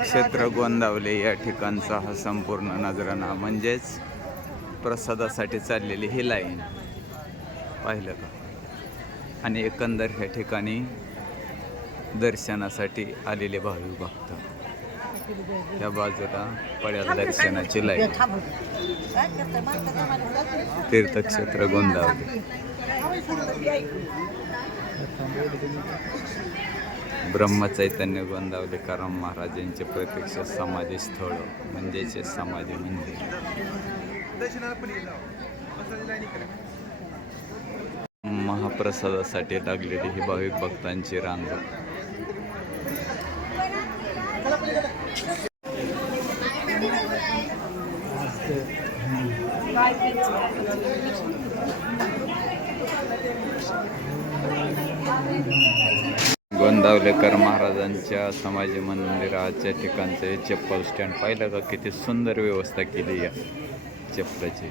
क्षेत्र गोंदावले या ठिकाणचा हा संपूर्ण नजराणा म्हणजेच प्रसादासाठी चाललेली ही लाईन. पाहिलं का? आणि एकंदर ह्या ठिकाणी दर्शनासाठी आलेले भाविक भक्त. त्या बाजूला पड्याला दर्शनाची लाईन. तीर्थक्षेत्र गोंदावले. ब्रह्मचैतन्य गोंदावले महाराजांचे प्रत्यक्ष समाधी स्थळ म्हणजेच समाधी मंदिर. महाप्रसादासाठी लागलेली ही भाविक भक्तांची रांग गोंदावलेकर महाराजांच्या समाधी मंदिराच्या ठिकाणचं हे चप्पल स्टँड पाहिलं का? किती सुंदर व्यवस्था केली या चप्पलाची.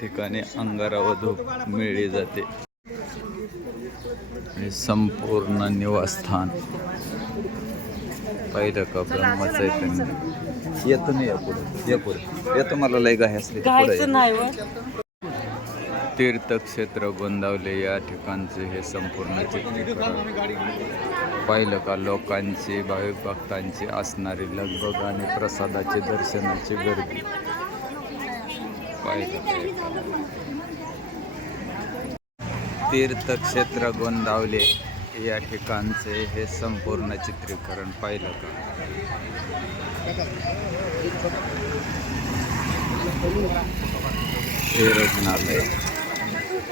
ठिकाणी अंगारा व धूप मिळली जाते. आणि संपूर्ण निवासस्थान. पाहिलं का ब्रह्मचैतन्य येतो नाही या पुढे या पुढे. येतो मला लय गाय असली पुढे तीर्थक्षेत्र गोंदावले. या ठिकाणचे हे संपूर्ण चित्रीकरण. पाहिलं का? लोकांची भाविक भक्तांची असणारी लगबग आणि प्रसादाची दर्शनाची गर्दी. पाहिलं तीर्थक्षेत्र गोंदावले. या ठिकाणचे हे संपूर्ण चित्रीकरण पाहिलं का? हे रुग्णालय